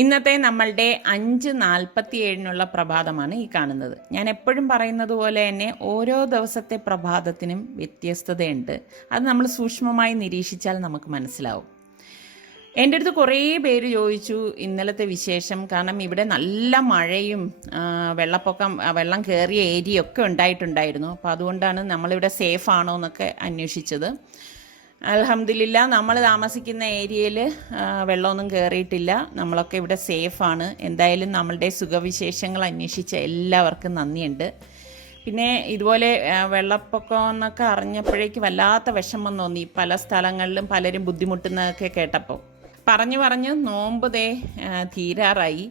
ഇന്നത്തെ നമ്മളുടെ 5:47 പ്രഭാതമാണ് ഈ കാണുന്നത്. ഞാൻ എപ്പോഴും പറയുന്നത് പോലെ തന്നെ ഓരോ ദിവസത്തെ പ്രഭാതത്തിനും വ്യത്യസ്തതയുണ്ട്. അത് നമ്മൾ സൂക്ഷ്മമായി നിരീക്ഷിച്ചാൽ നമുക്ക് മനസ്സിലാവും. എൻ്റെ അടുത്ത് കുറേ പേര് ചോദിച്ചു ഇന്നലത്തെ വിശേഷം. കാരണം ഇവിടെ നല്ല മഴയും വെള്ളം കയറിയ ഏരിയ ഒക്കെ ഉണ്ടായിട്ടുണ്ടായിരുന്നു. അപ്പോൾ അതുകൊണ്ടാണ് നമ്മളിവിടെ സേഫ് ആണോ എന്നൊക്കെ അന്വേഷിച്ചത്. അൽഹംദുലില്ലാ നമ്മൾ താമസിക്കുന്ന ഏരിയയിൽ വെള്ളമൊന്നും കയറിയിട്ടില്ല. നമ്മളൊക്കെ ഇവിടെ സേഫാണ്. എന്തായാലും നമ്മളുടെ സുഖവിശേഷങ്ങൾ അന്വേഷിച്ച എല്ലാവർക്കും നന്ദിയുണ്ട്. പിന്നെ ഇതുപോലെ വെള്ളപ്പൊക്കം എന്നൊക്കെ അറിഞ്ഞപ്പോഴേക്ക് വല്ലാത്ത വിഷമം തോന്നി. പല സ്ഥലങ്ങളിലും പലരും ബുദ്ധിമുട്ടുന്നതൊക്കെ കേട്ടപ്പോൾ പറഞ്ഞ് നോമ്പ് തീരാറായി.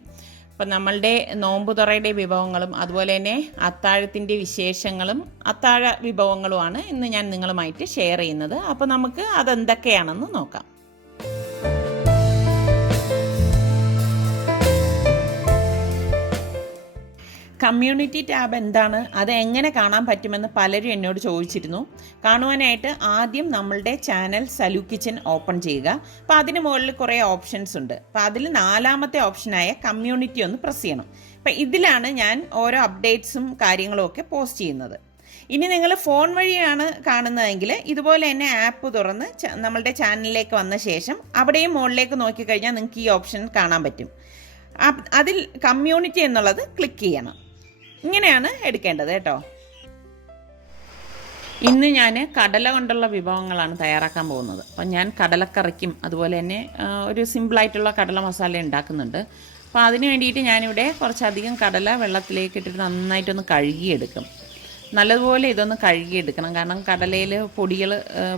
അപ്പം നമ്മളുടെ നോമ്പുതുറയുടെ വിഭവങ്ങളും അതുപോലെ തന്നെ അത്താഴത്തിൻ്റെ വിശേഷങ്ങളും അത്താഴ വിഭവങ്ങളുമാണ് ഇന്ന് ഞാൻ നിങ്ങളുമായിട്ട് ഷെയർ ചെയ്യുന്നത്. അപ്പോൾ നമുക്ക് അതെന്തൊക്കെയാണെന്ന് നോക്കാം. കമ്മ്യൂണിറ്റി ടാബ് എന്താണ്, അത് എങ്ങനെ കാണാൻ പറ്റുമെന്ന് പലരും എന്നോട് ചോദിച്ചിരുന്നു. കാണുവാനായിട്ട് ആദ്യം നമ്മളുടെ ചാനൽ സലു കിച്ചൻ ഓപ്പൺ ചെയ്യുക. അപ്പോൾ അതിന് മുകളിൽ കുറേ ഓപ്ഷൻസ് ഉണ്ട്. അപ്പോൾ അതിൽ 4ാമത്തെ ഓപ്ഷനായ കമ്മ്യൂണിറ്റി ഒന്ന് പ്രസ് ചെയ്യണം. അപ്പോൾ ഇതിലാണ് ഞാൻ ഓരോ അപ്ഡേറ്റ്സും കാര്യങ്ങളും ഒക്കെ പോസ്റ്റ് ചെയ്യുന്നത്. ഇനി നിങ്ങൾ ഫോൺ വഴിയാണ് കാണുന്നതെങ്കിൽ ഇതുപോലെ തന്നെ ആപ്പ് തുറന്ന് നമ്മളുടെ ചാനലിലേക്ക് വന്ന ശേഷം അവിടെയും മുകളിലേക്ക് നോക്കിക്കഴിഞ്ഞാൽ നിങ്ങൾക്ക് ഈ ഓപ്ഷൻ കാണാൻ പറ്റും. അതിൽ കമ്മ്യൂണിറ്റി എന്നുള്ളത് ക്ലിക്ക് ചെയ്യണം. ഇങ്ങനെയാണ് എടുക്കേണ്ടത് കേട്ടോ. ഇന്ന് ഞാൻ കടല കൊണ്ടുള്ള വിഭവങ്ങളാണ് തയ്യാറാക്കാൻ പോകുന്നത്. അപ്പം ഞാൻ കടലക്കറിക്കും അതുപോലെ തന്നെ ഒരു സിമ്പിളായിട്ടുള്ള കടല മസാല ഉണ്ടാക്കുന്നുണ്ട്. അപ്പോൾ അതിന് വേണ്ടിയിട്ട് ഞാനിവിടെ കുറച്ചധികം കടല വെള്ളത്തിലേക്ക് ഇട്ടിട്ട് നന്നായിട്ടൊന്ന് കഴുകിയെടുക്കും. നല്ലതുപോലെ ഇതൊന്ന് കഴുകിയെടുക്കണം. കാരണം കടലയിൽ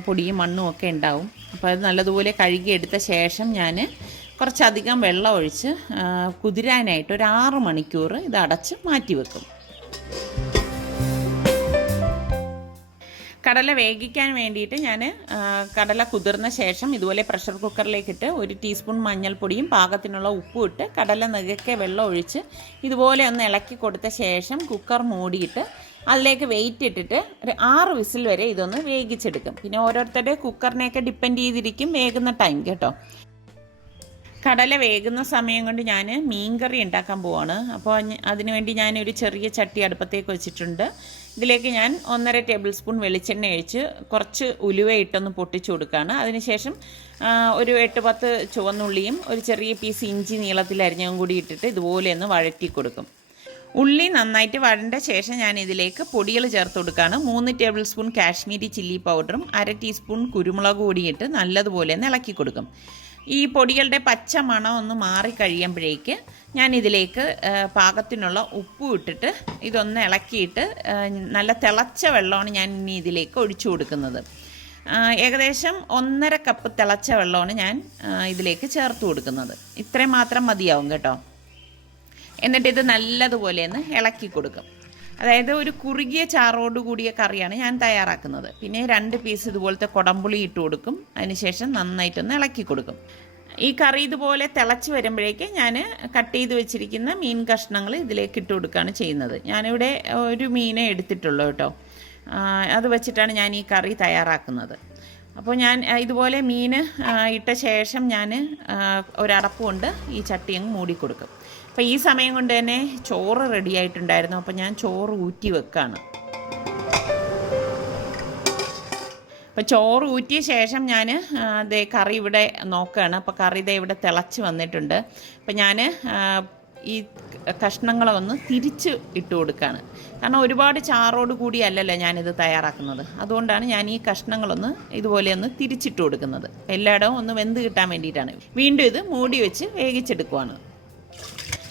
പൊടിയും മണ്ണും ഒക്കെ ഉണ്ടാവും. അപ്പോൾ അത് നല്ലതുപോലെ കഴുകിയെടുത്ത ശേഷം ഞാൻ കുറച്ചധികം വെള്ളം ഒഴിച്ച് കുതിരാനായിട്ട് ഒരു 6 മണിക്കൂർ ഇത് അടച്ച് മാറ്റി വെക്കും. കടല വേവിക്കാൻ വേണ്ടിയിട്ട് ഞാൻ കടല കുതിർന്ന ശേഷം ഇതുപോലെ പ്രഷർ കുക്കറിലേക്കിട്ട് 1 ടീസ്പൂൺ മഞ്ഞൾപ്പൊടിയും പാകത്തിനുള്ള ഉപ്പും ഇട്ട് കടല നികക്കെ വെള്ളം ഒഴിച്ച് ഇതുപോലെ ഒന്ന് ഇളക്കി കൊടുത്ത ശേഷം കുക്കർ മൂടിയിട്ട് അതിലേക്ക് വെയിറ്റ് ഇട്ടിട്ട് ഒരു 6 വിസിൽ വരെ ഇതൊന്ന് വേവിച്ചെടുക്കും. പിന്നെ ഓരോരുത്തരുടെ കുക്കറിനെയൊക്കെ ഡിപ്പെൻഡ് ചെയ്തിരിക്കും വേകുന്ന ടൈം കേട്ടോ. കടല വേകുന്ന സമയം കൊണ്ട് ഞാൻ മീൻകറി ഉണ്ടാക്കാൻ പോവാണ്. അപ്പോൾ അതിനുവേണ്ടി ഞാനൊരു ചെറിയ ചട്ടി അടുപ്പത്തേക്ക് വെച്ചിട്ടുണ്ട്. ഇതിലേക്ക് ഞാൻ 1.5 ടേബിൾ സ്പൂൺ വെളിച്ചെണ്ണ ഒഴിച്ച് കുറച്ച് ഉലുവ ഇട്ടൊന്ന് പൊട്ടിച്ചു കൊടുക്കുകയാണ്. അതിനുശേഷം ഒരു 8-10 ചുവന്നുള്ളിയും ഒരു ചെറിയ പീസ് ഇഞ്ചി നീളത്തിലരിഞ്ഞതും കൂടി ഇട്ടിട്ട് ഇതുപോലെ ഒന്ന് വഴറ്റി കൊടുക്കും. ഉള്ളി നന്നായിട്ട് വഴണ്ട ശേഷം ഞാൻ ഇതിലേക്ക് പൊടികൾ ചേർത്ത് കൊടുക്കുകയാണ്. 3 ടേബിൾ സ്പൂൺ കാശ്മീരി ചില്ലി പൗഡറും 1/2 ടീസ്പൂൺ കുരുമുളക് പൊടിയിട്ട് നല്ലതുപോലെ ഒന്ന് ഇളക്കി കൊടുക്കും. ഈ പൊടികളുടെ പച്ച മണം ഒന്ന് മാറിക്കഴിയുമ്പോഴേക്ക് ഞാൻ ഇതിലേക്ക് പാകത്തിനുള്ള ഉപ്പും ഇട്ടിട്ട് ഇതൊന്ന് ഇളക്കിയിട്ട് നല്ല തിളച്ച വെള്ളമാണ് ഞാൻ ഇനി ഇതിലേക്ക് ഒഴിച്ചു കൊടുക്കുന്നത്. ഏകദേശം 1.5 കപ്പ് തിളച്ച വെള്ളമാണ് ഞാൻ ഇതിലേക്ക് ചേർത്ത് കൊടുക്കുന്നത്. ഇത്രയും മാത്രം മതിയാവും കേട്ടോ. എന്നിട്ട് ഇത് നല്ലതുപോലെ ഒന്ന് ഇളക്കി കൊടുക്കും. അതായത് ഒരു കുറുകിയ ചാറോട് കൂടിയ കറിയാണ് ഞാൻ തയ്യാറാക്കുന്നത്. പിന്നെ 2 പീസ് ഇതുപോലത്തെ കുടംപുളി ഇട്ട് കൊടുക്കും. അതിനുശേഷം നന്നായിട്ടൊന്ന് ഇളക്കി കൊടുക്കും. ഈ കറി ഇതുപോലെ തിളച്ച് വരുമ്പോഴേക്ക് ഞാൻ കട്ട് ചെയ്ത് വെച്ചിരിക്കുന്ന മീൻ കഷ്ണങ്ങൾ ഇതിലേക്ക് ഇട്ട് കൊടുക്കുകയാണ് ചെയ്യുന്നത്. ഞാനിവിടെ ഒരു മീനെ എടുത്തിട്ടുള്ളൂ കേട്ടോ. അത് വെച്ചിട്ടാണ് ഞാൻ ഈ കറി തയ്യാറാക്കുന്നത്. അപ്പോൾ ഞാൻ ഇതുപോലെ മീൻ ഇട്ട ശേഷം ഞാൻ ഒരടപ്പ് കൊണ്ട് ഈ ചട്ടി അങ്ങ് മൂടിക്കൊടുക്കും. അപ്പോൾ ഈ സമയം കൊണ്ട് തന്നെ ചോറ് റെഡി ആയിട്ടുണ്ടായിരുന്നു. അപ്പോൾ ഞാൻ ചോറ് ഊറ്റി വെക്കുകയാണ്. അപ്പോൾ ചോറ് ഊറ്റിയ ശേഷം ഞാൻ കറി ഇവിടെ നോക്കുകയാണ്. അപ്പോൾ കറി ഇവിടെ തിളച്ച് വന്നിട്ടുണ്ട്. അപ്പോൾ ഞാൻ ഈ കഷ്ണങ്ങളൊന്ന് തിരിച്ച് ഇട്ട് കൊടുക്കുകയാണ്. കാരണം ഒരുപാട് ചാറോട് കൂടി അല്ലല്ലോ ഞാനിത് തയ്യാറാക്കുന്നത്. അതുകൊണ്ടാണ് ഞാൻ ഈ കഷ്ണങ്ങളൊന്ന് ഇതുപോലെ ഒന്ന് തിരിച്ചിട്ട് കൊടുക്കുന്നത്. എല്ലായിടവും ഒന്ന് വെന്ത് കിട്ടാൻ വേണ്ടിയിട്ടാണ്. വീണ്ടും ഇത് മൂടി വെച്ച് വേവിച്ചെടുക്കുവാണ്.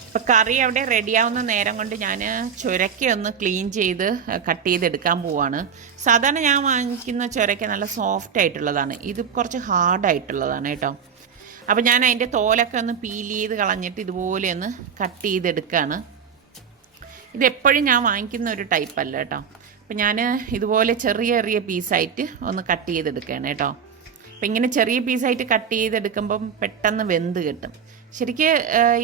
അപ്പോൾ കറി അവിടെ റെഡിയാവുന്ന നേരം കൊണ്ട് ഞാൻ ചുരക്ക ഒന്ന് ക്ലീൻ ചെയ്ത് കട്ട് ചെയ്തെടുക്കാൻ പോവാണ്. സാധാരണ ഞാൻ വാങ്ങിക്കുന്ന ചുരക്ക നല്ല സോഫ്റ്റ് ആയിട്ടുള്ളതാണ്. ഇത് കുറച്ച് ഹാർഡായിട്ടുള്ളതാണ് കേട്ടോ. അപ്പോൾ ഞാൻ അതിൻ്റെ തോലൊക്കെ ഒന്ന് പീൽ ചെയ്ത് കളഞ്ഞിട്ട് ഇതുപോലെ ഒന്ന് കട്ട് ചെയ്തെടുക്കുകയാണ്. ഇതെപ്പോഴും ഞാൻ വാങ്ങിക്കുന്ന ഒരു ടൈപ്പല്ല കേട്ടോ. അപ്പോൾ ഞാൻ ഇതുപോലെ ചെറിയ പീസായിട്ട് ഒന്ന് കട്ട് ചെയ്തെടുക്കുകയാണ് കേട്ടോ. അപ്പോൾ ഇങ്ങനെ ചെറിയ പീസായിട്ട് കട്ട് ചെയ്തെടുക്കുമ്പം പെട്ടെന്ന് വെന്ത് കിട്ടും. ശരിക്ക്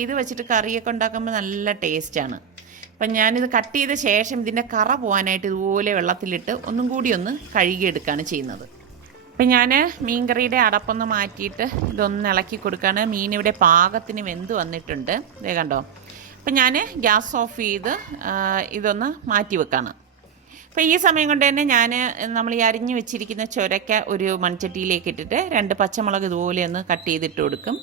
ഇത് വെച്ചിട്ട് കറിയൊക്കെ ഉണ്ടാക്കുമ്പോൾ നല്ല ടേസ്റ്റാണ്. അപ്പം ഞാനിത് കട്ട് ചെയ്ത ശേഷം ഇതിൻ്റെ കറ പോകാനായിട്ട് ഇതുപോലെ വെള്ളത്തിലിട്ട് ഒന്നും കൂടി ഒന്ന് കഴുകിയെടുക്കുകയാണ് ചെയ്യുന്നത്. അപ്പം ഞാൻ മീൻകറിയുടെ അടപ്പൊന്ന് മാറ്റിയിട്ട് ഇതൊന്ന് ഇളക്കി കൊടുക്കുകയാണ്. മീൻ ഇവിടെ പാകത്തിന് വെന്ത് വന്നിട്ടുണ്ട്, ഇതേ കണ്ടോ. അപ്പം ഞാൻ ഗ്യാസ് ഓഫ് ചെയ്ത് ഇതൊന്ന് മാറ്റി വെക്കാണ്. അപ്പോൾ ഈ സമയം കൊണ്ട് തന്നെ നമ്മൾ ഈ അരിഞ്ഞു വെച്ചിരിക്കുന്ന ചുരക്ക ഒരു മൺചട്ടിയിലേക്ക് ഇട്ടിട്ട് 2 പച്ചമുളക് ഇതുപോലെ ഒന്ന് കട്ട് ചെയ്തിട്ട് കൊടുക്കും.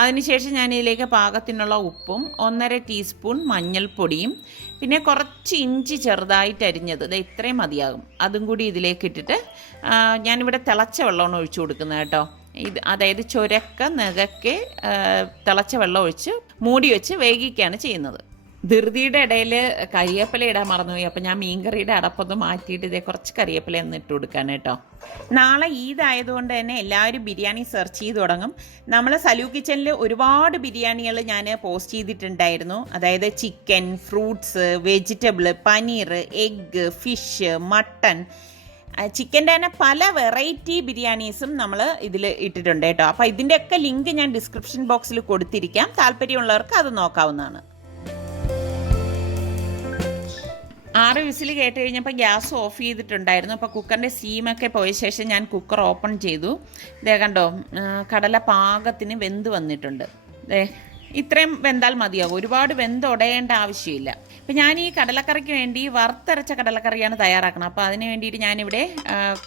അതിനുശേഷം ഞാനിതിലേക്ക് പാകത്തിനുള്ള ഉപ്പും 1.5 ടീസ്പൂൺ മഞ്ഞൾപ്പൊടിയും പിന്നെ കുറച്ച് ഇഞ്ചി ചെറുതായിട്ട് അരിഞ്ഞത്, ഇത് ഇത്രയും മതിയാകും, അതും കൂടി ഇതിലേക്ക് ഇട്ടിട്ട് ഞാനിവിടെ തിളച്ച വെള്ളമാണ് ഒഴിച്ചു കൊടുക്കുന്നത് കേട്ടോ. അതായത് ചുരക്ക നെകക്കെ തിളച്ച വെള്ളം ഒഴിച്ച് മൂടി വെച്ച് വേവിക്കുകയാണ് ചെയ്യുന്നത്. ധൃതിയുടെ ഇടയിൽ കരിവേപ്പില ഇടാൻ മറന്നുപോയി. അപ്പം ഞാൻ മീൻകറിയുടെ അടപ്പൊന്ന് മാറ്റിയിട്ട് ഇതേ കുറച്ച് കരിവേപ്പില ഒന്ന് ഇട്ട് കൊടുക്കാൻ കേട്ടോ. നാളെ ഈദ് ആയതുകൊണ്ട് തന്നെ എല്ലാവരും ബിരിയാണി സെർച്ച് ചെയ്ത് തുടങ്ങും. നമ്മൾ സലൂ കിച്ചണിൽ ഒരുപാട് ബിരിയാണികൾ ഞാൻ പോസ്റ്റ് ചെയ്തിട്ടുണ്ടായിരുന്നു. അതായത് chicken, fruits, vegetable, paneer, egg, fish, mutton, ചിക്കൻ്റെ തന്നെ പല വെറൈറ്റി ബിരിയാണീസും നമ്മൾ ഇതിൽ ഇട്ടിട്ടുണ്ട് കേട്ടോ. അപ്പോൾ ഇതിൻ്റെയൊക്കെ ലിങ്ക് ഞാൻ ഡിസ്ക്രിപ്ഷൻ ബോക്സിൽ കൊടുത്തിരിക്കാം, താല്പര്യമുള്ളവർക്ക് അത് നോക്കാവുന്നതാണ്. 6 വിസിൽ കേട്ട് കഴിഞ്ഞപ്പോൾ ഗ്യാസ് ഓഫ് ചെയ്തിട്ടുണ്ടായിരുന്നു. അപ്പോൾ കുക്കറിൻ്റെ സ്റ്റീമൊക്കെ പോയ ശേഷം ഞാൻ കുക്കർ ഓപ്പൺ ചെയ്തു. ഇതേ കണ്ടോ, കടല പാകത്തിന് വെന്ത് വന്നിട്ടുണ്ട്. ഇത്രയും വെന്താൽ മതിയാവും, ഒരുപാട് വെന്തുടയേണ്ട ആവശ്യമില്ല. അപ്പം ഞാൻ ഈ കടലക്കറിക്ക് വേണ്ടി വറുത്തരച്ച കടലക്കറിയാണ് തയ്യാറാക്കണം. അപ്പോൾ അതിന് വേണ്ടിയിട്ട് ഞാനിവിടെ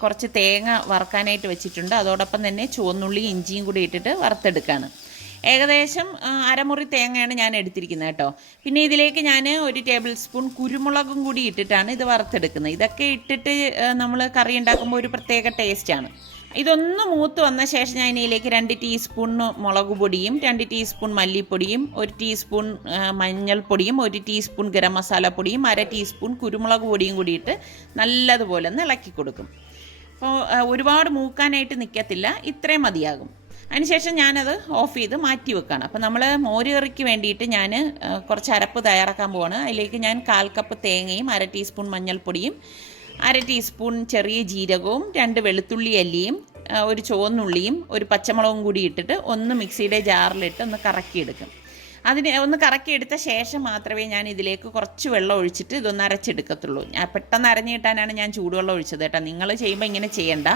കുറച്ച് തേങ്ങ വറുക്കാനായിട്ട് വെച്ചിട്ടുണ്ട്. അതോടൊപ്പം തന്നെ ചുവന്നുള്ളി ഇഞ്ചിയും കൂടി ഇട്ടിട്ട് വറുത്തെടുക്കുകയാണ്. ഏകദേശം അരമുറി തേങ്ങയാണ് ഞാൻ എടുത്തിരിക്കുന്നത് കേട്ടോ. പിന്നെ ഇതിലേക്ക് ഞാൻ 1 ടേബിൾ സ്പൂൺ കുരുമുളകും കൂടി ഇട്ടിട്ടാണ് ഇത് വറുത്തെടുക്കുന്നത്. ഇതൊക്കെ ഇട്ടിട്ട് നമ്മൾ കറി ഉണ്ടാക്കുമ്പോൾ ഒരു പ്രത്യേക ടേസ്റ്റാണ്. ഇതൊന്ന് മൂത്ത് വന്ന ശേഷം ഞാൻ ഇതിലേക്ക് 2 ടീസ്പൂൺ മുളക് പൊടിയും 2 ടീസ്പൂൺ മല്ലിപ്പൊടിയും 1 ടീസ്പൂൺ മഞ്ഞൾപ്പൊടിയും 1 ടീസ്പൂൺ ഗരം മസാല പൊടിയും 1/2 ടീസ്പൂൺ കുരുമുളക് പൊടിയും കൂടിയിട്ട് നല്ലതുപോലെ ഒന്ന് ഇളക്കി കൊടുക്കും. അപ്പോൾ ഒരുപാട് മൂക്കാനായിട്ട് നിൽക്കത്തില്ല, ഇത്രയും മതിയാകും. അതിനുശേഷം ഞാനത് ഓഫ് ചെയ്ത് മാറ്റി വെക്കുകയാണ്. അപ്പോൾ നമ്മൾ മോര് കറിക്ക് വേണ്ടിയിട്ട് ഞാൻ കുറച്ച് അരപ്പ് തയ്യാറാക്കാൻ പോവാണ്. അതിലേക്ക് ഞാൻ 1/4 കപ്പ് തേങ്ങയും 1/2 ടീസ്പൂൺ മഞ്ഞൾപ്പൊടിയും 1/2 ടീസ്പൂൺ ചെറിയ ജീരകവും 2 വെളുത്തുള്ളി അല്ലിയും 1 ചുവന്നുള്ളിയും 1 പച്ചമുളകും കൂടി ഇട്ടിട്ട് ഒന്ന് മിക്സിയുടെ ജാറിലിട്ട് ഒന്ന് കറക്കിയെടുക്കും. ഒന്ന് കറക്കിയെടുത്ത ശേഷം മാത്രമേ ഞാൻ ഇതിലേക്ക് കുറച്ച് വെള്ളം ഒഴിച്ചിട്ട് ഇതൊന്ന് അരച്ചെടുക്കത്തുള്ളൂ. പെട്ടെന്ന് അരഞ്ഞു കിട്ടാനാണ് ഞാൻ ചൂടുവെള്ളം ഒഴിച്ചത് കേട്ടോ. നിങ്ങൾ ചെയ്യുമ്പോൾ ഇങ്ങനെ ചെയ്യണ്ട.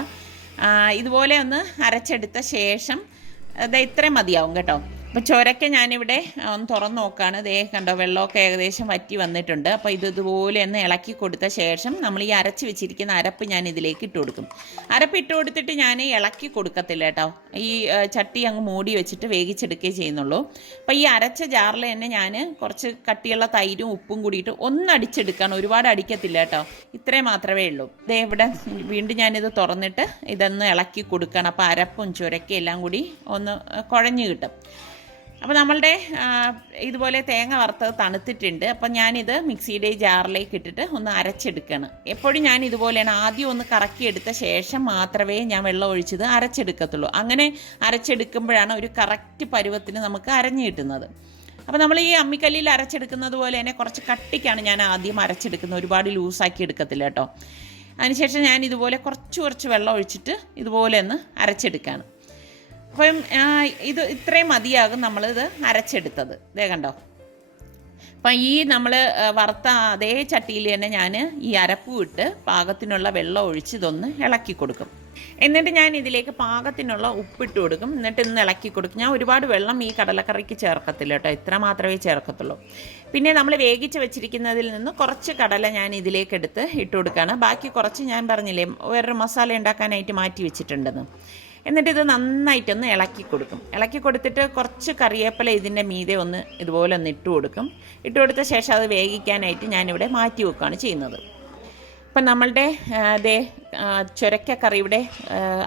ഇതുപോലെ ഒന്ന് അരച്ചെടുത്ത ശേഷം ഇത്രയും മതിയാവും കേട്ടോ. അപ്പോൾ ചുരക്ക ഞാനിവിടെ ഒന്ന് തുറന്ന് നോക്കുകയാണ്. ദേ കണ്ടോ, വെള്ളമൊക്കെ ഏകദേശം വറ്റി വന്നിട്ടുണ്ട്. അപ്പോൾ ഇതുപോലെ ഒന്ന് ഇളക്കി കൊടുത്ത ശേഷം നമ്മൾ ഈ അരച്ച് വെച്ചിരിക്കുന്ന അരപ്പ് ഞാൻ ഇതിലേക്ക് ഇട്ട് കൊടുക്കും. അരപ്പ് ഇട്ട് കൊടുത്തിട്ട് ഞാൻ ഇളക്കി കൊടുക്കത്തില്ല കേട്ടോ. ഈ ചട്ടി അങ്ങ് മൂടി വെച്ചിട്ട് വേവിച്ചെടുക്കുകയേ ചെയ്യുന്നുള്ളൂ. അപ്പോൾ ഈ അരച്ച ജാറിൽ തന്നെ ഞാൻ കുറച്ച് കട്ടിയുള്ള തൈരും ഉപ്പും കൂടിയിട്ട് ഒന്ന് അടിച്ചെടുക്കുകയാണ്. ഒരുപാട് അടിക്കത്തില്ല കേട്ടോ, ഇത്രയും മാത്രമേ ഉള്ളൂ. ദേ ഇവിടെ വീണ്ടും ഞാനിത് തുറന്നിട്ട് ഇതൊന്ന് ഇളക്കി കൊടുക്കണം. അപ്പോൾ അരപ്പും ചുരക്കയും എല്ലാം കൂടി ഒന്ന് കുഴഞ്ഞ് കിട്ടും. അപ്പോൾ നമ്മളുടെ ഇതുപോലെ തേങ്ങ വറുത്തത് തണുത്തിട്ടുണ്ട്. അപ്പം ഞാനിത് മിക്സിയുടെ ജാറിലേക്ക് ഇട്ടിട്ട് ഒന്ന് അരച്ചെടുക്കണം. എപ്പോഴും ഞാൻ ഇതുപോലെയാണ്, ആദ്യം ഒന്ന് കറക്കിയെടുത്ത ശേഷം മാത്രമേ ഞാൻ വെള്ളം ഒഴിച്ചത് അരച്ചെടുക്കത്തുള്ളൂ. അങ്ങനെ അരച്ചെടുക്കുമ്പോഴാണ് ഒരു കറക്റ്റ് പരുവത്തിന് നമുക്ക് അരഞ്ഞു കിട്ടുന്നത്. അപ്പോൾ നമ്മൾ ഈ അമ്മിക്കല്ലിൽ അരച്ചെടുക്കുന്നത് പോലെ തന്നെ കുറച്ച് കട്ടിക്കാണ് ഞാൻ ആദ്യം അരച്ചെടുക്കുന്നത്, ഒരുപാട് ലൂസാക്കി എടുക്കത്തില്ല കേട്ടോ. അതിനുശേഷം ഞാൻ ഇതുപോലെ കുറച്ച് വെള്ളം ഒഴിച്ചിട്ട് ഇതുപോലെ ഒന്ന് അരച്ചെടുക്കുകയാണ്. അപ്പം ഇത് ഇത്രയും മതിയാകും നമ്മളിത് അരച്ചെടുത്തത്. ഇതേ കണ്ടോ. അപ്പം ഈ നമ്മൾ വറുത്ത അതേ ചട്ടിയിൽ തന്നെ ഞാൻ ഈ അരപ്പും ഇട്ട് പാകത്തിനുള്ള വെള്ളം ഒഴിച്ച് ഇതൊന്ന് ഇളക്കി കൊടുക്കും. എന്നിട്ട് ഞാൻ ഇതിലേക്ക് പാകത്തിനുള്ള ഉപ്പിട്ട് കൊടുക്കും. എന്നിട്ട് ഇന്ന് ഇളക്കി കൊടുക്കും. ഞാൻ ഒരുപാട് വെള്ളം ഈ കടലക്കറിക്ക് ചേർക്കത്തില്ല കേട്ടോ, ഇത്ര മാത്രമേ ചേർക്കത്തുള്ളൂ. പിന്നെ നമ്മൾ വേവിച്ച് വെച്ചിരിക്കുന്നതിൽ നിന്ന് കുറച്ച് കടല ഞാൻ ഇതിലേക്ക് എടുത്ത് ഇട്ട് കൊടുക്കുകയാണ്. ബാക്കി കുറച്ച് ഞാൻ പറഞ്ഞില്ലേ വേറൊരു മസാല ഉണ്ടാക്കാനായിട്ട് മാറ്റി വെച്ചിട്ടുണ്ടെന്ന്. എന്നിട്ട് ഇത് നന്നായിട്ടൊന്ന് ഇളക്കി കൊടുക്കും. ഇളക്കി കൊടുത്തിട്ട് കുറച്ച് കറിവേപ്പില ഇതിൻ്റെ മീതെ ഒന്ന് ഇതുപോലെ ഒന്ന് ഇട്ട് കൊടുക്കും. ഇട്ട് കൊടുത്ത ശേഷം അത് വേവിക്കാനായിട്ട് ഞാനിവിടെ മാറ്റി വെക്കുകയാണ് ചെയ്യുന്നത്. അപ്പം നമ്മളുടെ ചുരക്ക കറിയുടെ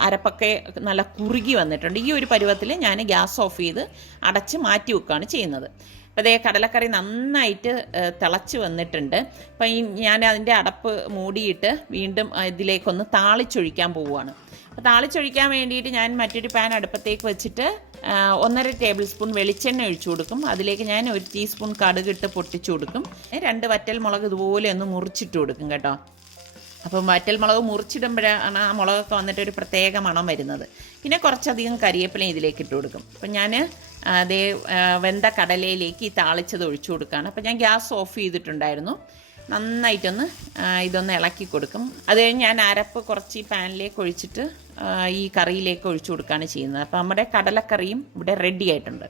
അരപ്പൊക്കെ നല്ല കുറുകി വന്നിട്ടുണ്ട്. ഈ ഒരു പരുവത്തിൽ ഞാൻ ഗ്യാസ് ഓഫ് ചെയ്ത് അടച്ച് മാറ്റി വെക്കുകയാണ് ചെയ്യുന്നത്. അപ്പോൾ കടലക്കറി നന്നായിട്ട് തിളച്ച് വന്നിട്ടുണ്ട്. അപ്പം ഞാൻ അതിൻ്റെ അടപ്പ് മൂടിയിട്ട് വീണ്ടും ഇതിലേക്കൊന്ന് താളിച്ചൊഴിക്കാൻ പോവുകയാണ്. അപ്പോൾ താളിച്ചൊഴിക്കാൻ വേണ്ടിയിട്ട് ഞാൻ മറ്റൊരു പാൻ അടുപ്പത്തേക്ക് വെച്ചിട്ട് 1.5 ടേബിൾ സ്പൂൺ വെളിച്ചെണ്ണ ഒഴിച്ചു കൊടുക്കും. അതിലേക്ക് ഞാൻ 1 ടീസ്പൂൺ കടുകിട്ട് പൊട്ടിച്ചു കൊടുക്കും. 2 വറ്റൽമുളക് ഇതുപോലെ ഒന്ന് മുറിച്ചിട്ട് കൊടുക്കും കേട്ടോ. അപ്പം വറ്റൽമുളക് മുറിച്ചിടുമ്പോഴാണ് ആ മുളകൊക്കെ വന്നിട്ട് ഒരു പ്രത്യേക മണം വരുന്നത്. പിന്നെ കുറച്ചധികം കരിവേപ്പിലയും ഇതിലേക്ക് ഇട്ട് കൊടുക്കും. അപ്പം ഞാൻ വെന്ത കടലയിലേക്ക് ഈ താളിച്ചത് ഒഴിച്ചു കൊടുക്കുകയാണ്. അപ്പം ഞാൻ ഗ്യാസ് ഓഫ് ചെയ്തിട്ടുണ്ടായിരുന്നു. നന്നായിട്ടൊന്ന് ഇതൊന്ന് ഇളക്കി കൊടുക്കും. അത് കഴിഞ്ഞ് ഞാൻ അരപ്പ് കുറച്ച് ഈ പാനിലേക്ക് ഒഴിച്ചിട്ട് ഈ കറിയിലേക്ക് ഒഴിച്ചു കൊടുക്കുകയാണ് ചെയ്യുന്നത്. അപ്പോൾ നമ്മുടെ കടലക്കറിയും ഇവിടെ റെഡി ആയിട്ടുണ്ട്.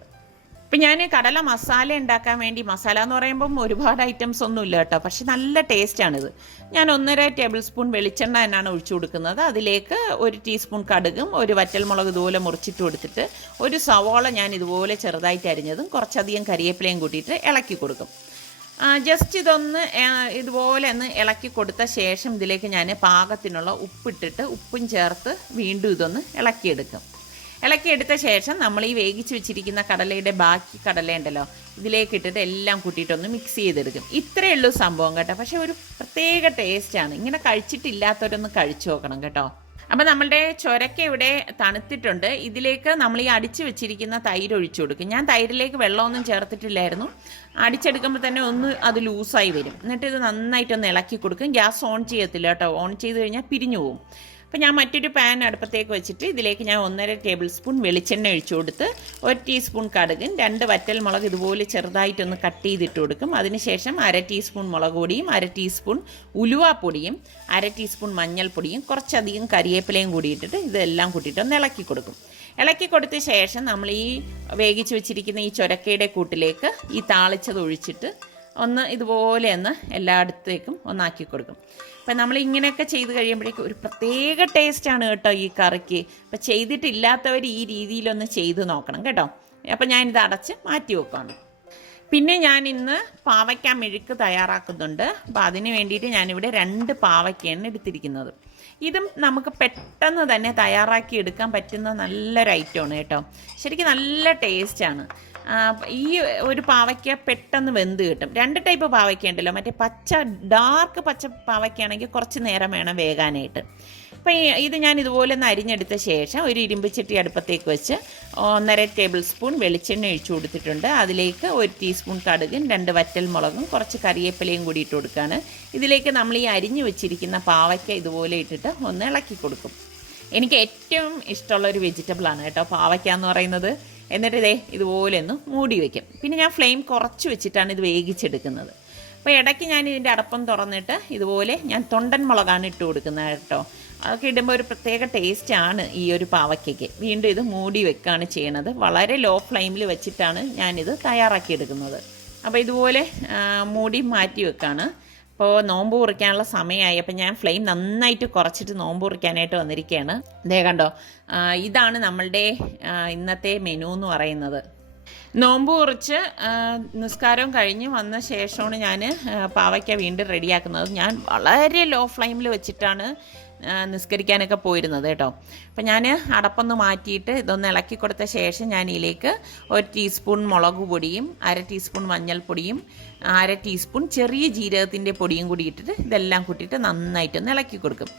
ഇപ്പം ഞാൻ കടല മസാല ഉണ്ടാക്കാൻ വേണ്ടി, മസാല എന്ന് പറയുമ്പം ഒരുപാട് ഐറ്റംസ് ഒന്നും ഇല്ല കേട്ടോ, പക്ഷെ നല്ല ടേസ്റ്റാണിത്. ഞാൻ 1.5 ടേബിൾ സ്പൂൺ വെളിച്ചെണ്ണ തന്നെയാണ് ഒഴിച്ചു കൊടുക്കുന്നത്. അതിലേക്ക് 1 ടീസ്പൂൺ കടുകും 1 വറ്റൽമുളക് ഇതുപോലെ മുറിച്ചിട്ട് കൊടുത്തിട്ട് 1 സവോള ഞാൻ ഇതുപോലെ ചെറുതായിട്ട് അരിഞ്ഞതും കുറച്ചധികം കരിവേപ്പിലയും കൂട്ടിയിട്ട് ഇളക്കി കൊടുക്കും. ജസ്റ്റ് ഇതൊന്ന് ഇതുപോലെ ഒന്ന് ഇളക്കി കൊടുത്ത ശേഷം ഇതിലേക്ക് ഞാൻ പാകത്തിനുള്ള ഉപ്പിട്ടിട്ട് ഉപ്പും ചേർത്ത് വീണ്ടും ഇതൊന്ന് ഇളക്കിയെടുക്കും. ഇളക്കിയെടുത്ത ശേഷം നമ്മൾ ഈ വേവിച്ച് വെച്ചിരിക്കുന്ന കടലയുടെ ബാക്കി കടലയുണ്ടല്ലോ ഇതിലേക്ക് ഇട്ടിട്ട് എല്ലാം കൂട്ടിയിട്ടൊന്ന് മിക്സ് ചെയ്തെടുക്കും. ഇത്രയേ ഉള്ളൂ സംഭവം കേട്ടോ. പക്ഷേ ഒരു പ്രത്യേക ടേസ്റ്റാണ്. ഇങ്ങനെ കഴിച്ചിട്ടില്ലാത്തവരൊന്ന് കഴിച്ചു നോക്കണം കേട്ടോ. അപ്പോൾ നമ്മളുടെ ചൊരക്ക ഇവിടെ തണുത്തിട്ടുണ്ട്. ഇതിലേക്ക് നമ്മൾ ഈ അടിച്ച് വെച്ചിരിക്കുന്ന തൈര് ഒഴിച്ചു കൊടുക്കും. ഞാൻ തൈരിലേക്ക് വെള്ളമൊന്നും ചേർത്തിട്ടില്ലായിരുന്നു. അടിച്ചെടുക്കുമ്പോൾ തന്നെ ഒന്ന് അത് ലൂസായി വരും. എന്നിട്ട് ഇത് നന്നായിട്ടൊന്ന് ഇളക്കി കൊടുക്കും. ഗ്യാസ് ഓൺ ചെയ്യത്തില്ല കേട്ടോ. ഓൺ ചെയ്ത് കഴിഞ്ഞാൽ പിരിഞ്ഞു പോകും. അപ്പോൾ ഞാൻ മറ്റൊരു പാൻ അടുപ്പത്തേക്ക് വെച്ചിട്ട് ഇതിലേക്ക് ഞാൻ 1.5 ടേബിൾ സ്പൂൺ വെളിച്ചെണ്ണ ഒഴിച്ചു കൊടുത്ത് 1 ടീസ്പൂൺ കടുകും 2 വറ്റൽമുളക് ഇതുപോലെ ചെറുതായിട്ടൊന്ന് കട്ട് ചെയ്തിട്ട് കൊടുക്കും. അതിനുശേഷം 1/2 ടീസ്പൂൺ മുളക് പൊടിയും 1/2 ടീസ്പൂൺ ഉലുവാപ്പൊടിയും 1/2 ടീസ്പൂൺ മഞ്ഞൾപ്പൊടിയും കുറച്ചധികം കരിവേപ്പിലയും കൂടി ഇട്ടിട്ട് ഇതെല്ലാം കൂട്ടിയിട്ട് ഒന്ന് ഇളക്കി കൊടുക്കും. ഇളക്കി കൊടുത്ത ശേഷം നമ്മൾ ഈ വേവിച്ച് വെച്ചിരിക്കുന്ന ഈ ചൊരക്കയുടെ കൂട്ടിലേക്ക് ഈ താളിച്ചത് ഒഴിച്ചിട്ട് ഒന്ന് ഇതുപോലെ ഒന്ന് എല്ലായിടത്തേക്കും ഒന്നാക്കി കൊടുക്കും. അപ്പം നമ്മൾ ഇങ്ങനെയൊക്കെ ചെയ്ത് കഴിയുമ്പോഴേക്കും ഒരു പ്രത്യേക ടേസ്റ്റാണ് കേട്ടോ ഈ കറിക്ക്. അപ്പം ചെയ്തിട്ടില്ലാത്തവർ ഈ രീതിയിലൊന്ന് ചെയ്ത് നോക്കണം കേട്ടോ. അപ്പം ഞാനിത് അടച്ച് മാറ്റി വെക്കുകയാണ്. പിന്നെ ഞാൻ ഇന്ന് പാവയ്ക്ക മെഴുക്ക് തയ്യാറാക്കുന്നുണ്ട്. അപ്പോൾ അതിന് വേണ്ടിയിട്ട് ഞാനിവിടെ 2 പാവയ്ക്കയാണ് എടുത്തിരിക്കുന്നത്. ഇതും നമുക്ക് പെട്ടെന്ന് തന്നെ തയ്യാറാക്കി എടുക്കാൻ പറ്റുന്ന നല്ലൊരു ഐറ്റമാണ് കേട്ടോ. ശരിക്കും നല്ല ടേസ്റ്റാണ്. ഈ ഒരു പാവയ്ക്ക പെട്ടെന്ന് വെന്ത് കിട്ടും. 2 ടൈപ്പ് പാവയ്ക്ക ഉണ്ടല്ലോ, മറ്റേ ഡാർക്ക് പച്ച പാവയ്ക്കാണെങ്കിൽ കുറച്ച് നേരം വേണം വേകാനായിട്ട്. അപ്പം ഇത് ഞാൻ ഇതുപോലെ ഒന്ന് അരിഞ്ഞെടുത്ത ശേഷം ഒരു ഇരുമ്പ് ചട്ടി അടുപ്പത്തേക്ക് വെച്ച് 1.5 ടേബിൾ സ്പൂൺ വെളിച്ചെണ്ണ ഒഴിച്ചു കൊടുത്തിട്ടുണ്ട്. അതിലേക്ക് 1 ടീസ്പൂൺ കടുകും 2 വറ്റൽമുളകും കുറച്ച് കറിവേപ്പിലയും കൂടി ഇട്ട് കൊടുക്കുകയാണ്. ഇതിലേക്ക് നമ്മൾ ഈ അരിഞ്ഞു വെച്ചിരിക്കുന്ന പാവയ്ക്ക ഇതുപോലെ ഇട്ടിട്ട് ഒന്ന് ഇളക്കി കൊടുക്കും. എനിക്ക് ഏറ്റവും ഇഷ്ടമുള്ളൊരു വെജിറ്റബിളാണ് കേട്ടോ പാവയ്ക്ക എന്ന് പറയുന്നത്. എന്നിട്ട് ഇതുപോലെ ഒന്ന് മൂടി വയ്ക്കും. പിന്നെ ഞാൻ ഫ്ലെയിം കുറച്ച് വെച്ചിട്ടാണ് ഇത് വേവിച്ചെടുക്കുന്നത്. അപ്പോൾ ഇടയ്ക്ക് ഞാൻ ഇതിൻ്റെ അടപ്പം തുറന്നിട്ട് ഇതുപോലെ ഞാൻ തൊണ്ടൻ മുളകാണ് ഇട്ട് കൊടുക്കുന്നത് കേട്ടോ. അതൊക്കെ ഇടുമ്പോൾ ഒരു പ്രത്യേക ടേസ്റ്റാണ് ഈ ഒരു പാവയ്ക്കയ്ക്ക്. വീണ്ടും ഇത് മൂടി വെക്കുകയാണ് ചെയ്യണത്. വളരെ ലോ ഫ്ലെയിമിൽ വെച്ചിട്ടാണ് ഞാനിത് തയ്യാറാക്കിയെടുക്കുന്നത്. അപ്പോൾ ഇതുപോലെ മൂടി മാറ്റി വെക്കുകയാണ്. അപ്പോൾ നോമ്പ് കുറിക്കാനുള്ള സമയമായി. അപ്പം ഞാൻ ഫ്ലെയിം നന്നായിട്ട് കുറച്ചിട്ട് നോമ്പ് കുറിക്കാനായിട്ട് വന്നിരിക്കുകയാണ്. കണ്ടോ, ഇതാണ് നമ്മളുടെ ഇന്നത്തെ മെനു എന്ന് പറയുന്നത്. നോമ്പ് കുറിച്ച് നിസ്കാരവും കഴിഞ്ഞ് വന്ന ശേഷമാണ് ഞാൻ പാവയ്ക്ക വീണ്ടും റെഡിയാക്കുന്നത്. ഞാൻ വളരെ ലോ ഫ്ലെയിമിൽ വെച്ചിട്ടാണ് നിസ്കരിക്കാനൊക്കെ പോയിരുന്നത് കേട്ടോ. അപ്പം ഞാൻ അടപ്പൊന്ന് മാറ്റിയിട്ട് ഇതൊന്ന് ഇളക്കി കൊടുത്ത ശേഷം ഞാൻ ഇതിലേക്ക് 1 ടീസ്പൂൺ മുളക് പൊടിയും 1/2 ടീസ്പൂൺ മഞ്ഞൾപ്പൊടിയും 1/2 ടീസ്പൂൺ ചെറിയ ജീരകത്തിൻ്റെ പൊടിയും കൂടി ഇട്ടിട്ട് ഇതെല്ലാം കൂട്ടിയിട്ട് നന്നായിട്ടൊന്ന് ഇളക്കി കൊടുക്കും.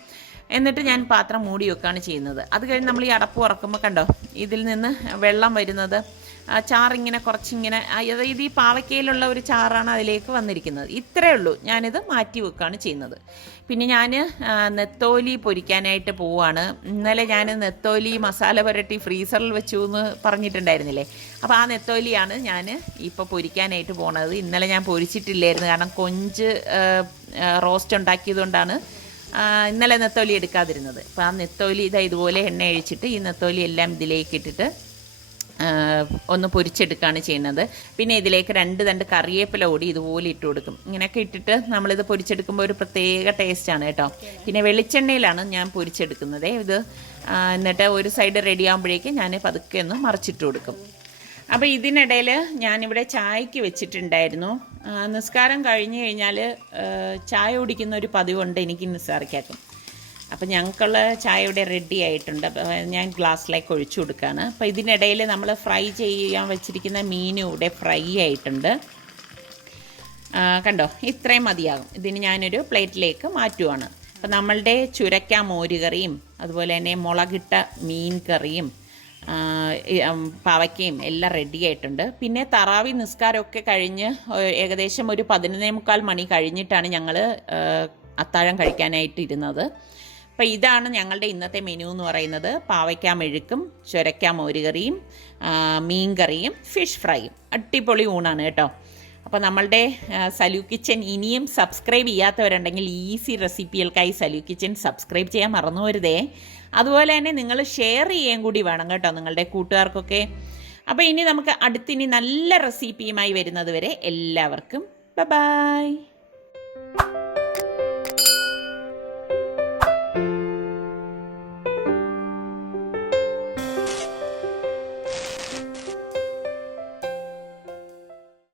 എന്നിട്ട് ഞാൻ പാത്രം മൂടി വെക്കുകയാണ് ചെയ്യുന്നത്. അത് കഴിഞ്ഞ് നമ്മൾ ഈ അടപ്പ് തുറക്കുമ്പോൾ കണ്ടോ ഇതിൽ നിന്ന് വെള്ളം വരുന്നത്, ചാറിങ്ങനെ കുറച്ചിങ്ങനെ, അതായത് ഈ പാവയ്ക്കയിലുള്ള ഒരു ചാറാണ് അതിലേക്ക് വന്നിരിക്കുന്നത്. ഇത്രയേ ഉള്ളൂ. ഞാനിത് മാറ്റി വെക്കുകയാണ് ചെയ്യുന്നത്. പിന്നെ ഞാൻ നെത്തോലി പൊരിക്കാനായിട്ട് പോവുകയാണ്. ഇന്നലെ ഞാൻ നെത്തോലി മസാല പുരട്ടി ഫ്രീസറിൽ വെച്ചു എന്ന് പറഞ്ഞിട്ടുണ്ടായിരുന്നില്ലേ. അപ്പോൾ ആ നെത്തോലിയാണ് ഞാൻ ഇപ്പോൾ പൊരിക്കാനായിട്ട് പോണത്. ഇന്നലെ ഞാൻ പൊരിച്ചിട്ടില്ലായിരുന്നു, കാരണം കൊഞ്ച് റോസ്റ്റ് ഉണ്ടാക്കിയതുകൊണ്ടാണ് ഇന്നലെ നെത്തോലി എടുക്കാതിരുന്നത്. അപ്പോൾ ആ നെത്തോലി ഇതുപോലെ എണ്ണ ഒഴിച്ചിട്ട് ഈ നെത്തോലി എല്ലാം ഇതിലേക്ക് ഇട്ടിട്ട് ഒന്ന് പൊരിച്ചെടുക്കുകയാണ് ചെയ്യുന്നത്. പിന്നെ ഇതിലേക്ക് 2 തണ്ട് കറിവേപ്പില കൂടി ഇതുപോലെ ഇട്ട് കൊടുക്കും. ഇങ്ങനെയൊക്കെ ഇട്ടിട്ട് നമ്മളിത് പൊരിച്ചെടുക്കുമ്പോൾ ഒരു പ്രത്യേക ടേസ്റ്റാണ് കേട്ടോ. പിന്നെ വെളിച്ചെണ്ണയിലാണ് ഞാൻ പൊരിച്ചെടുക്കുന്നത് ഇത്. എന്നിട്ട് ഒരു സൈഡ് റെഡി ആകുമ്പോഴേക്കും ഞാൻ പതുക്കെ ഒന്ന് മറിച്ചിട്ട് കൊടുക്കും. അപ്പോൾ ഇതിനിടയിൽ ഞാനിവിടെ ചായക്ക് വെച്ചിട്ടുണ്ടായിരുന്നു. നിസ്കാരം കഴിഞ്ഞ് കഴിഞ്ഞാൽ ചായ കുടിക്കുന്ന ഒരു പതിവുണ്ട് എനിക്ക് നിസ്കാരക്കാക്കും. അപ്പോൾ ഞങ്ങൾക്കുള്ള ചായ ഇവിടെ റെഡി ആയിട്ടുണ്ട്. ഞാൻ ഗ്ലാസ്സിലേക്ക് ഒഴിച്ചു കൊടുക്കുകയാണ്. അപ്പോൾ ഇതിനിടയിൽ നമ്മൾ ഫ്രൈ ചെയ്യാൻ വെച്ചിരിക്കുന്ന മീനും ഇവിടെ ഫ്രൈ ആയിട്ടുണ്ട്. കണ്ടോ, ഇത്രയും മതിയാകും. ഇതിന് ഞാനൊരു പ്ലേറ്റിലേക്ക് മാറ്റുവാണ്. അപ്പോൾ നമ്മളുടെ ചൂരക്ക മോരുകറിയും അതുപോലെ തന്നെ മുളകിട്ട മീൻ കറിയും പാവയ്ക്കയും എല്ലാം റെഡി ആയിട്ടുണ്ട്. പിന്നെ തറാവി നിസ്കാരമൊക്കെ കഴിഞ്ഞ് ഏകദേശം ഒരു 11:45 മണി കഴിഞ്ഞിട്ടാണ് ഞങ്ങൾ അത്താഴം കഴിക്കാനായിട്ട് ഇരുന്നത്. അപ്പോൾ ഇതാണ് ഞങ്ങളുടെ ഇന്നത്തെ മെനു എന്ന് പറയുന്നത്. പാവയ്ക്ക മെഴുക്കും ചുരക്ക മോരുകറിയും മീൻ കറിയും ഫിഷ് ഫ്രൈയും. അടിപൊളി ഊണാണ് കേട്ടോ. അപ്പോൾ നമ്മളുടെ സലൂ കിച്ചൻ ഇനിയും സബ്സ്ക്രൈബ് ചെയ്യാത്തവരുണ്ടെങ്കിൽ ഈസി റെസിപ്പികൾക്കായി സലൂ കിച്ചൻ സബ്സ്ക്രൈബ് ചെയ്യാൻ മറന്നു വരുതേ. അതുപോലെ തന്നെ നിങ്ങൾ ഷെയർ ചെയ്യാൻ കൂടി വേണം കേട്ടോ നിങ്ങളുടെ കൂട്ടുകാർക്കൊക്കെ. അപ്പോൾ ഇനി നമുക്ക് അടുത്തിനി നല്ല റെസിപ്പിയുമായി വരുന്നത് വരെ എല്ലാവർക്കും ബൈ.